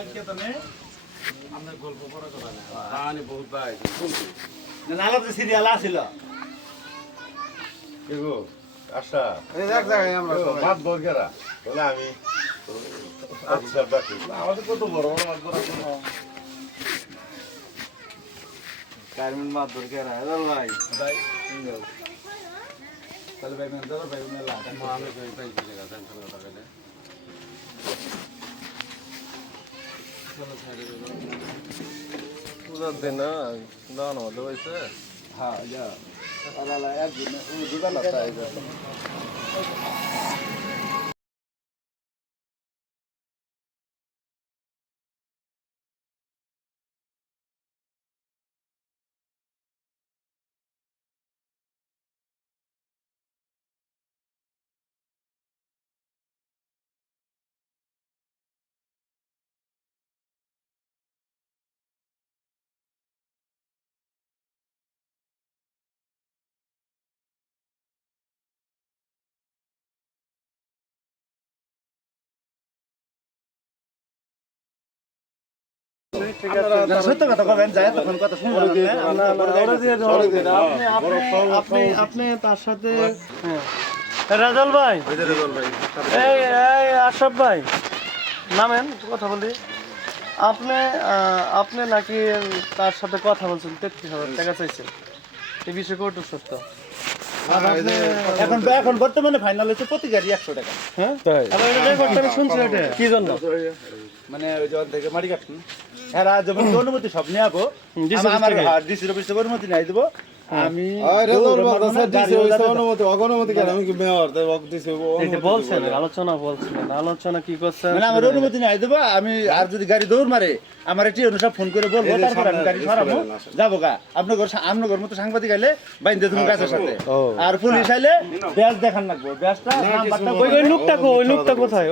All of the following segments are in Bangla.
কালকে তো নেই আমরা গল্প করা কথা না কাহানি বহুত ভাই শুনছি নালাতে সিরিয়াল আছিল কে গো আশা এই এক জায়গায় আমরা ভাত বর্গেরা বলে আমি আচ্ছা বাকি আমাদের কত বড় বড় ভাত বড় কারমিন মাত ধরে কেরা হেলাল ভাই ভাই তাহলে ভাই মেন দাদা ভাই মেলা আমি কই তাই কি জায়গা জানতে কথা কইলে চলো ছাড়ে দেব পুরো দিন না দাও না হতে হইছে হ্যাঁ যা আলালা একদিন ওই দিবানা তাই সত্য কথা বলেন যায় তখন কথা শুনবেন আপনি তার সাথে রাজাল ভাই এই এই আশরাফ ভাই নামেন কথা বলি আপনি নাকি তার সাথে কথা বলছেন 33,000 টাকা চাইছেন এই বিষয়ে কত সত্য এখন বর্তমানে ফাইনাল হচ্ছে প্রতি গাড়ি 100 টাকা হ্যাঁ তাই এটা রেকর্ড আমি শুনছি এটা কি জন্য মানে ওই জন থেকে মারি কাটুন এরা যখন অনুমতি সব নিয়ে যাবো আমার ডিসি অফিসে অনুমতি নিয়ে দেবো আমি অগনুমতি কেন আমি কি মেয়র তাই ওকে দিছে বলছেন আলোচনা কি করছেন মানে আমার অনুমতি নিয়ে দেবো আমি আর যদি গাড়ি দৌড় মারে আমার একটি অনুসার ফোন করে বলবো তারপর আমি গাড়ি সরাবো যাবো গা আপনার মতো সাংবাদিক আইলে বাইন্দে তুমি গাছের সাথে আর পুলিশ আইলে ব্যাস দেখান লাগবো ব্যাসটা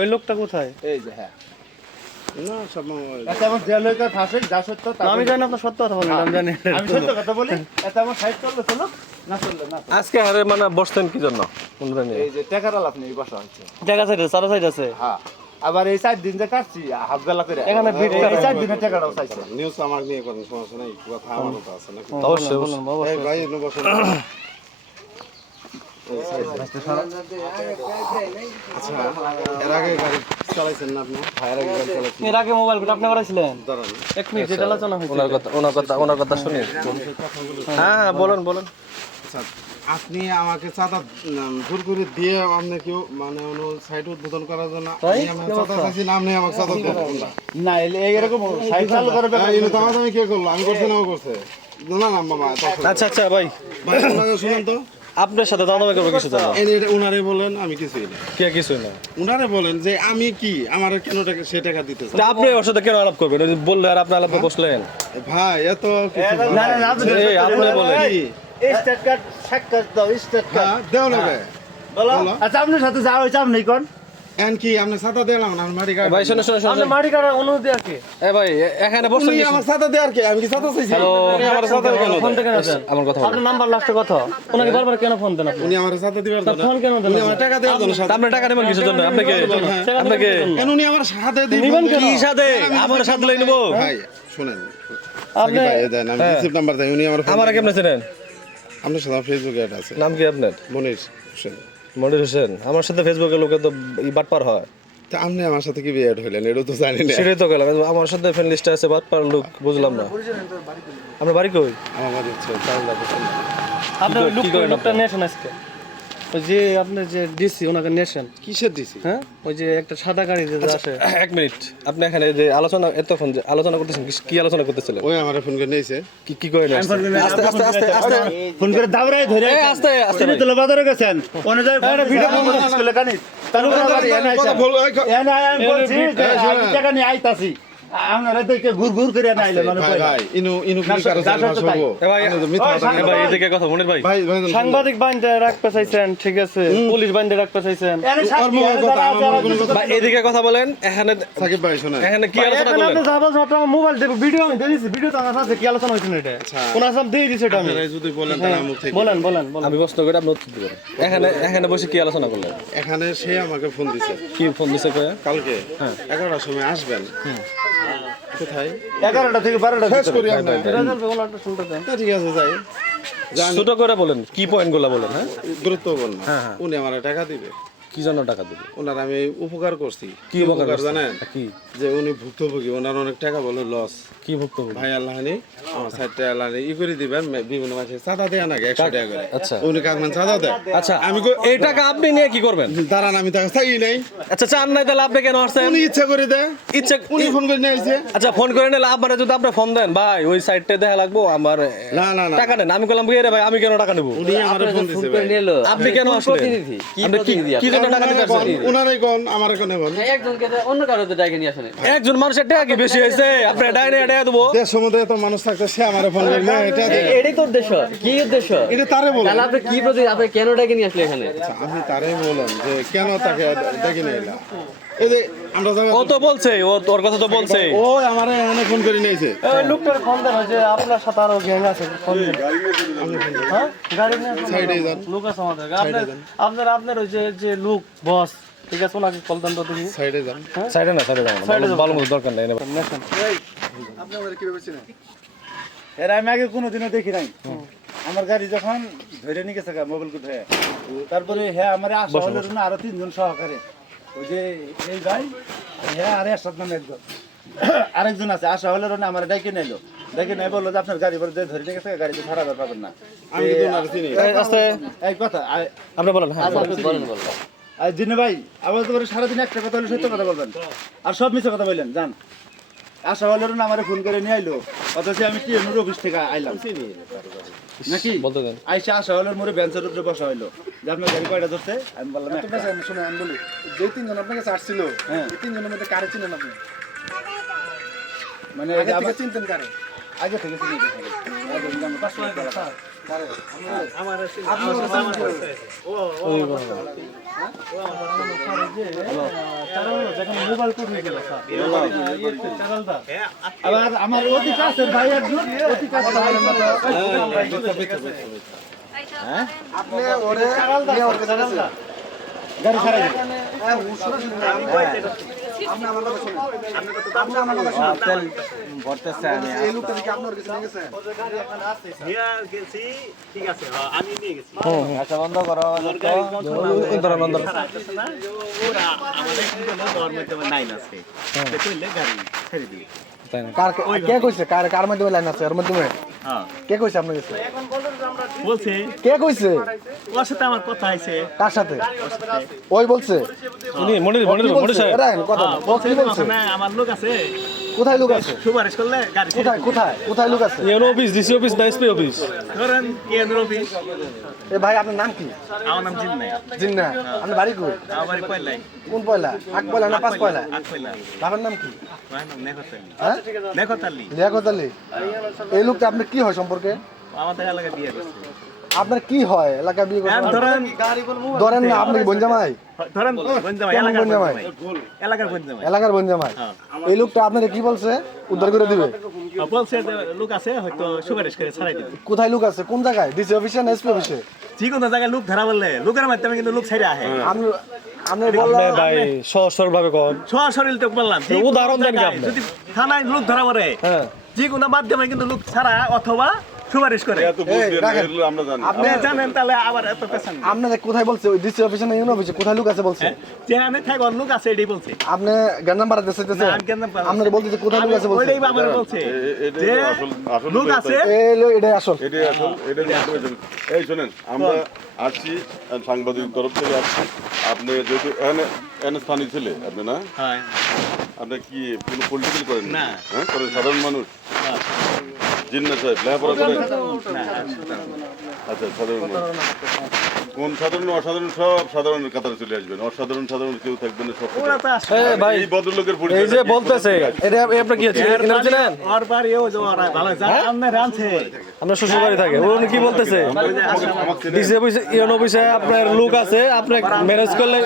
ওই লোকটা কোথায় এই যে হ্যাঁ না সব এটা আমার দেয়ালয়কার ফাঁসে যা সত্য তা আমি জানি আপনার সত্য কথা বলেন আমি জানি আমি সত্য কথা বলি এটা আমার সাইড চলবে চলো না চলবে না আজকে আরে মানে বসতেন কি জন্য কোনটা নিয়ে এই যে টাকার আপনি বসা হচ্ছে জায়গা সাইড চারা সাইড আছে হ্যাঁ আবার এই 4 দিন যে কাটছি হাফ বেলা করে এখানে ভিড় এই 4 দিনের টাকাটাও চাইছে নিউজ আমার নিয়ে করেন সমস্যা নাই কথা আমারও তো আছে নাকি অবশ্যই এই ভাই এনে বসেন আচ্ছা এর আগে গাড়ি চালাইছেন না আপনি ভাইয়ের আগে গাড়ি চালাইছেন এর আগে মোবাইল কোড আপনি করাইছিলেন দাঁড়ান 1 মিনিট যেটা আলোচনা হয়েছে ওনার কথা শুনি হ্যাঁ বলেন আচ্ছা আপনি আমাকে চাঁদা জোর করে দিয়ে আপনি কেউ মানে সাইট উদ্বোধন করার জন্য আমি আমার চাঁদা চাইছি নাম নেই আমাকে চাঁদা দিয়ে না এরকম সাইড চালু করবে এটা তো আমি কে করলো আমি করছি না ও করছে না মামা আচ্ছা ভাই ওনাকে শুনেন তো আপনার সাথে দাদা করবে কিছু জানো উনারে বলেন আমি কিছুই না কিছুই না উনারে বলেন যে আমি কি আমার কেন টাকা সে টাকা দিতেছে আপনি ওর সাথে কেন আলাপ করবেন বললে আর আপনি আলাপে বসলেন ভাই এত না আপনি বলেন স্টেট কার্ড সাক্ষাৎ দাও স্টেট কার্ড হ্যাঁ দেও না ভাই বলো আচ্ছা আপনার সাথে যা হইছে আপনি কোন এন কি আপনি ছাতা দিলাম না মাটি কাট ভাই শুনুন আপনি মাটি কাটার অনুমতি আছে ভাই এখানে বসে তুমি আমার ছাতা দেয়ার কি আমি কি ছাতা চাইছি আমার ছাতা কেন ফোন থেকে আছেন আমার কথা আপনার নাম্বার লাস্টে কথা ওনাকে বারবার কেন ফোন দেন আপনি উনি আমার ছাতা দিবার জন্য ফোন কেন দেন উনি আমার টাকা দেওয়ার জন্য আপনি টাকা নেবেন কিসের জন্য আপনাকে কেন উনি আমার সাথে দিবেন কি সাথে আমার সাথে লই নেব ভাই শুনেন আপনি ভাই দেন আমি রিসিপ্ট নাম্বার দেই উনি আমার কেমনে চিনেন আপনার সাথে ফেসবুকে অ্যাড আছে নাম কি আপনার মনির হোসেন মনির হোসেন আমার সাথে ফেসবুকে লোকে তো বাটপার হয় তা আপনি আমার সাথে কি বিয়ে হইলেন এটা তো জানি না সেটাই তো গেলাম আমার সাথে ফ্রেন্ড লিস্টে আছে বাটপার লোক বুঝলাম না আপনার বাড়ি কই আমার বাড়ি হচ্ছে চাউলা আপনার লোকটা নেছেন আজকে ওই যে আপনার যে ডিসি ওনাকে নেছেন কিসের দিছি হ্যাঁ ওই যে একটা সাদা গাড়ি যে আসে 1 মিনিট আপনি এখানে যে আলোচনা এতক্ষণ যে আলোচনা করতেছেন কি আলোচনা করতেছিলেন ওই আমার ফোন করে নিয়েছে কি করে আস্তে ফোন করে দাবরাই ধরে আস্তে তিনি তো বাজারে গেছেন অনুযায়ী ভিডিও ফোন করে কানি তাহলে আমি বলছি আমি টাকা নিয়ে আইতাছি আপনারা দেখে ঘুর করে নাইলে মানে ভাই ইনু কি কারো জানা সব ভাই এদিকে কথা মনির ভাই সাংবাদিক বাইন্দে রাখতে চাইছেন ঠিক আছে পুলিশ বাইন্দে রাখতে চাইছেন ভাই এদিকে কথা বলেন এখানে সাকিব ভাই শুনেন এখানে কি আলোচনা করলেন আপনি যাবেন সবটা মোবাইল দেব ভিডিও আমি দিয়েছি ভিডিও তো আমার আছে কি আলোচনা হইছে না এটা কোন সব দিয়ে দিছে এটা আমি যদি বলেন তাহলে মুখ থেকে বলেন আমি প্রশ্ন করে আপনি উত্তর দিবেন এখানে বসে কি আলোচনা করলেন এখানে সে আমাকে ফোন দিছে কি ফোন দিছে কয় কালকে 11টার সময় আসবেন কোথায় 11টা থেকে 12টা শেষ করি আমরা ঠিক আছে যাই ছোট করে বলেন কি পয়েন্ট গুলা বলেন। হ্যাঁ গুরুত্বপূর্ণ উনি আমার টাকা দিবে কি জন্য টাকা দিবে? ওনার আমি উপকার করছি কি উপকার করছেন? জানেন কি যে উনি ভুক্তভোগী ওনার অনেক টাকা বলে লস কি ভুক্তভোগী? ভাই আল্লাহানি আমার 60 টাকা আল্লাহানি করে দিবেন বিভিন্ন মাসে চাঁদা দেয় নাকি 100 টাকা করে আচ্ছা উনি কাকমান চাঁদা দেয় আচ্ছা এই টাকা আপনি নিয়ে কি করবেন? দাঁড়ান আমি তাকে চাই নাই আচ্ছা চান নাই তাহলে আপনি কেন আসছেন? উনি ইচ্ছা করে দেয় ইচ্ছা উনি ফোন করে নিয়ে আসছে আচ্ছা ফোন করে নিলে আপনারা যদি আপনি ফোন দেন ভাই ওই সাইডটা দেখা লাগবো আমার না না না টাকা নেন, আমি বললাম রে ভাই আমি কেন টাকা নেবো? উনি আমার ফোন দিছে ভাই আপনি কেন আসলেন? আপনি কি জন্য টাকা দিতে আসছেন? উনারাই কোন আমার কোন কোন একজন মানুষের টাকা কি বেশি হয়েছে? আপনি ডাইনে টাকা দেবো? দেশ সমুদ্রে তো মানুষ থাকতে সে আমার ফোন করে না এটা এটাই তো উদ্দেশ্য কি উদ্দেশ্য এটা তারে বলো তাহলে আপনি কি প্রতি আপনি কেন ডেকে নিয়ে আসলে এখানে আপনি তারে বলেন যে কেন তাকে ডেকে নিয়ে এলা এই যে আমরা ও তো বলছে ওর কথা তো বলছে ও আমারে এখানে ফোন করে নিয়েছে ওই লোকটার ফোন দেন যে আপনার সাথে আরো গ্যাং আছে ফোন দেন হ্যাঁ গাড়ি নিয়ে সাইডে যান লোক আছে আমাদের আপনার ওই যে লোক বস ঠিক আছে ওনাকে কল দেন তো তুমি সাইডে যান সাইডে না ভালো মতো দরকার নেই এর আমি আগে কোনোদিনও দেখি নাই আমার গাড়ি যখন ধরে নিয়ে গেছে মোবাইল কোথায় তারপরে হ্যাঁ আমার আসা হলো না আরো 3 জন সহকারে ওই যে এই ভাই হ্যাঁ আরে একসাথ নামে একজন আরেকজন আছে আসা হলো না আমার ডাইকে নিলো ডাইকে নিয়ে বললো যে আপনার গাড়ি পরে ধরে নিয়ে গেছে গাড়িতে ভাড়া পাবেন না আমি তো না চিনি আস্তে এই কথা আপনি বলেন হ্যাঁ বলেন আর জিনে ভাই আবার তো সারাদিন একটা কথা হলে সত্য কথা বলবেন আর সব মিথ্যে কথা বললেন জান আশা হলো না আমার ফোন করে নিয়ে আইলো অথচ আমি টিএমএর অফিস থেকে আইলাম নাকি বলতে দেন আইসা আশা হলো মোরে বেঞ্চের উপরে বসা হইলো যে আপনার গাড়ি কয়টা ধরছে আমি বললাম একটা। শুনে আমি বলি যে তিনজন আপনার কাছে আসছিল এই তিনজনের মধ্যে কারে চিনেন আপনি মানে আগে থেকে চিনতেন কারে আগে থেকে চিনি গেছে আগে জানো 500 টাকা আবার আমার অতি কাছের ভাই একজন অতি কাছের ভাই হ্যাঁ আপনি ওরে নিয়ে ওর কাছে গেছেন গাড়ি ছাড়াই আপনি আমার কথা শুনুন আপনি আমার কথা শুনুন তেল ভরতেছে আমি এই লোকটা কি আপনার কাছে নিয়ে গেছেন আচ্ছা বন্ধ করো কে কইছে কার মাধ্যমে লাইন আছে এর মাধ্যমে কে কইছে আপনার কাছে বলছে কে কইছে ওর সাথে আমার কথা হয়েছে কার সাথে ওই বলছে উনি মনির সাহেব রাখেন কথা ও কি বলছে আমার লোক আছে কোথায় লোক আছে সুপারিশ করলে গাড়ি ছেড়ে কোথায় কোথায় কোথায় লোক আছে ইউনো অফিস ডিসি অফিস না এসপি অফিস ধরেন কেন্দ্র অফিস এ ভাই আপনার নাম কি আমার নাম জিন্নাই জিন্না আপনি বাড়ি কই আমার বাড়ি পয়লাই কোন পয়লা আগ পয়লা না পাঁচ পয়লা আট পয়লা বাবার নাম কি আমার নাম নেকতালি হ্যাঁ নেকতালি লিয়াকত আলী এই লোকটা আপনার কি হয় সম্পর্কে আমাদের এলাকায় বিয়ে করছে আপনার কি হয় এলাকা বিয়ে এখন করছেন ধরেন ধরেন না আপনি বনজামাই ধরেন বনজামাই কেমন এলাকার বনজামাই? এলাকার বনজামাই এলাকার বনজামাই এই লোকটা আপনারা কি বলছে উদ্ধার করে দিবে বলছে যে লোক আছে হয়তো সুপারিশ করে ছাড়াই দেবে কোথায় লোক আছে কোন জায়গায় ডিসি অফিসে না এসপি অফিসে যে কোনো জায়গায় লোক ধরা বললে লোকের মাধ্যমে কিন্তু লোক ছেড়ে আহে আপনি আপনি বললেন ভাই সহজ সরল ভাবে কোন সরাসরি তো বললাম যে কোনো উদাহরণ দেন কি জায়গায় আপনি? যদি থানায় লোক ধরা পড়ে হ্যাঁ যে কোনো মাধ্যমে কিন্তু লোক ছাড়া অথবা সুপারিশ করে এত বুঝবেন রাখেন। এগুলো আমরা জানি আপনি আপনি জানেন তাহলে আবার এত পেছন আপনারা কোথায় বলছে ওই ডিসি অফিসে না ইউনো অফিসে কোথায় লোক আছে বলছে যেখানে থাক লোক আছে এটাই বলছে আপনি গ্যান্ডাম বাড়াতে চাইতেছে না, জ্ঞানদাম বাড়াতে আপনারা বলতে যে কোথায় লোক আছে বলছে ওইটাই বাবার বলছে এটাই যে আসল লোক আছে এটাই আসল এটাই আসল এটাই এই শোনেন আমরা আসছি সাংবাদিক তরফ থেকে আসছি আপনি যেহেতু এনে স্থানীয় ছেলে আপনি না হ্যাঁ আপনি কি কোনো পলিটিক্যাল করেন না। হ্যাঁ করেন সাধারণ মানুষ জিন্না সাহেব লেখাপড়া করেন আচ্ছা সাধারণ মানুষ কোন সাধারণ অসাধারণ সব সাধারণের কাতারে চলে আসবেন অসাধারণ সাধারণ কেউ থাকবে না সব ওরা তো আসে এই ভাই এই ভদ্রলোকের এই পরিচয় যে বলতেছে এটা আপনার কি হচ্ছে এখানে ছিলেন ওর বাড়িও যে ওরা ভালো জানে আপনি রাঁধছে আপনার শ্বশুর বাড়ি থাকে উনি কি বলতেছে ডিসি অফিসে ইউনো অফিসে আপনার লোক আছে আপনি ম্যানেজ করলে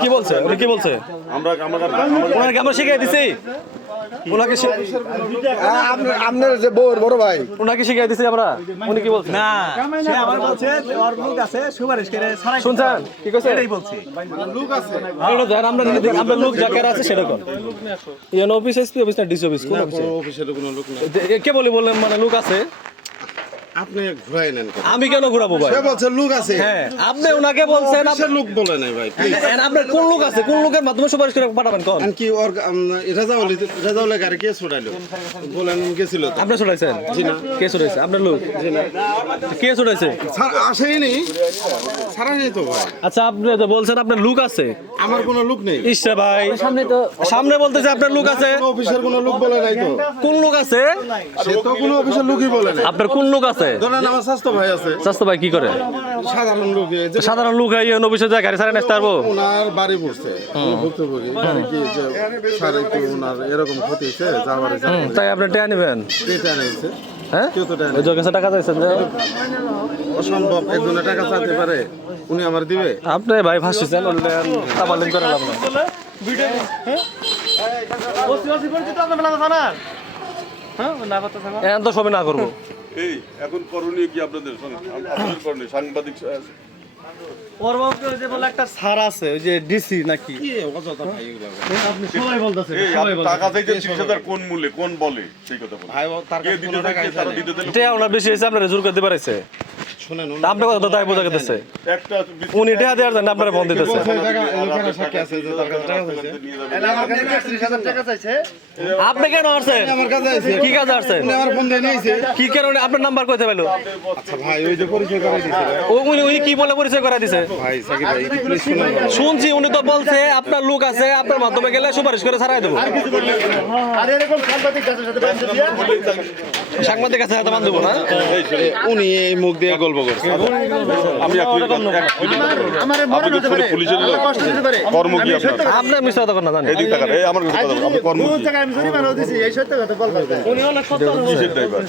কি বলছে উনি কি বলছে আমরা ওনাকে আমরা শিখিয়ে দিছি ওনাকে আপনার যে বড় ভাই ওনাকে শিখিয়ে দিছি আমরা উনি কি বলছেন না সে আমার বলছে ওর লোক আছে সুপারিশ করে ছড়াই শুনছেন কি কইছে এটাই বলছি লোক আছে আমরা লোক যাকে আছে সেটা কোন ইএন অফিস এসপি অফিস না ডিসি অফিস কোন অফিসে অফিসের কোনো লোক নেই কে বললেন মানে লোক আছে আপনি ঘুরাই নেন আমি কেন ঘুরাবো ভাই সে বলছে লোক আছে হ্যাঁ আপনি ওনাকে বলছেন অফিসের লোক বলে নাই ভাই আপনার কোন লোক আছে কোন লোকের মাধ্যমে সুপারিশ করে পাঠাবেন কোন কি ওর রেজাউলের গাড়ি কে ছুটাইলো বলেন গেছিল তো আপনি ছড়াইছেন কে ছড়াইছে আপনার লোক কে ছড়াইছে স্যার আসেনি ছাড়াইনি তো ভাই আচ্ছা আপনি তো বলছেন আপনার লোক আছে আমার কোনো লোক নেই ইসরে ভাই সামনে বলতেছে আপনার লোক আছে কোনো অফিসের কোনো লোক বলে নাই তো কোন লোক আছে সে তো কোনো অফিসের লোকই বলে নাই আপনার কোন লোক আছে ধরেন আমার স্বাস্থ্য ভাই আছে স্বাস্থ্য ভাই কি করে সাধারণ লোক যে সাধারণ লোক ইএন অফিসে যায় গাড়ি ছাড়া আসতে পারবো ওনার বাড়ি পড়ছে ভুক্তভোগী কি যে স্যার একটু ওনার এরকম ক্ষতি হয়েছে যাবারে তাই আপনি টেয়া নেবেন এটা নিয়েছে হ্যাঁ কেউ তো টাকা ওই কাছে টাকা চাইছেন যে অসম্ভব একজনের টাকা চাইতে পারে উনি আমার দিবে আপনি ভাই ভাসছেন তাবালিং করে লাভ নাই এখন তো সবে না করবো এই এখন করণীয় কি আপনাদের আপনাদের করণীয় সাংবাদিক ওর বাবুকে যে বলে একটা স্যার আছে ওই যে ডিসি নাকি কি অযথা ভাই এগুলো আপনি সবাই বলতেছে এই আপনি টাকা চাইতে 30,000 কোন মূল্যে কোন বলে সেই কথা বলেন ভাই তার কে কাছে দিতে কোনো টাকা থাকে তারা দিতে দিলে টেয়া ওনার বেশি হয়েছে আপনারা জোর করতে পারছে শুনেন আপনার কথা তো তাই বোঝা গেছে একটা উনি টেয়া দেওয়ার জন্য আপনারা ফোন দিতেছে এখানে সাক্ষী আছে যে তার কাছে টাকা চাইছে আমার কাছে 30,000 টাকা চাইছে আপনি কেন আসছেন আমার কাছে আইছে কি কাজে আসছেন উনি আমার ফোন দেয় নাইছে কি কারণে আপনার নাম্বার কইতে পেলো আচ্ছা ভাই ওই যে পরিচয় করে দিয়েছে উনি উনি কি বলে পরিচয় করা দিছে ভাই সাকিব ভাই একটু প্লিজ শুনুন শুনছি উনি তো বলছে আপনার লোক আছে আপনার মাধ্যমে গেলে সুপারিশ করে ছাড়াই দেবো আর এরকম সাংবাদিক গাছের সাথে বাইন্ধে দিয়া সাংবাদিক কাছে হাতে বান্ধব না উনি এই মুখ দিয়ে গল্প করছে আমি আমার মরণ হতে পারে পুলিশের লোক কষ্ট দিতে পারে কর্ম কি আপনার আপনার মিশ্র কথা না জানি এদিক টাকা এই আমার কথা বলো, আপনি কর্ম বহু কি জায়গায় আমি জরিমানা দিছি এই সত্য কথা বলবেন কিসের ড্রাইভার